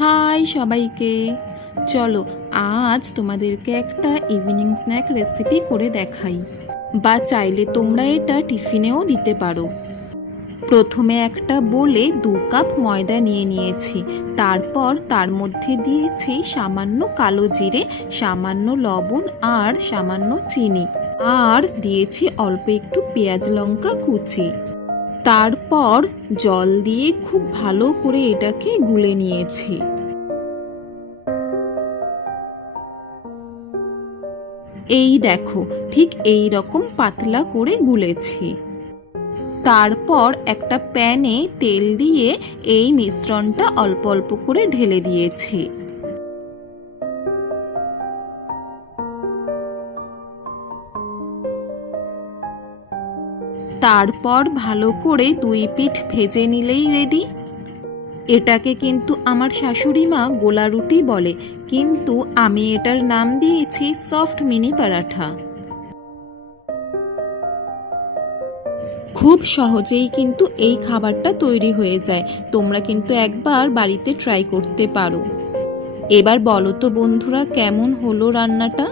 High সবাইকে, চলো আজ তোমাদেরকে একটা ইভিনিং স্ন্যাক রেসিপি করে দেখাই, বা চাইলে তোমরা এটা টিফিনেও দিতে পারো। প্রথমে একটা বোলে 2 কাপ ময়দা নিয়ে নিয়েছি। তারপর তার মধ্যে দিয়েছি সামান্য কালো জিরে, সামান্য লবণ আর সামান্য চিনি, আর দিয়েছি অল্প একটু পেঁয়াজ লঙ্কা কুচি। তারপর জল দিয়ে খুব ভালো করে এটাকে গুলে নিয়েছি। এই দেখো, ঠিক এই রকম পাতলা করে গুলেছি। তারপর একটা প্যানে তেল দিয়ে এই মিশ্রণটা অল্প অল্প করে ঢেলে দিয়েছি। তারপর ভালো করে 2 পিঠ ভেজে নিলেই রেডি। এটাকে কিন্তু আমার শাশুড়ি মা গোলা রুটি বলে, কিন্তু আমি এটার নাম দিয়েছি সফট মিনি পরাঠা। খুব সহজেই কিন্তু এই খাবারটা তৈরি হয়ে যায়। তোমরা কিন্তু একবার বাড়িতে ট্রাই করতে পারো। এবার বলো তো বন্ধুরা, কেমন হলো রান্নাটা?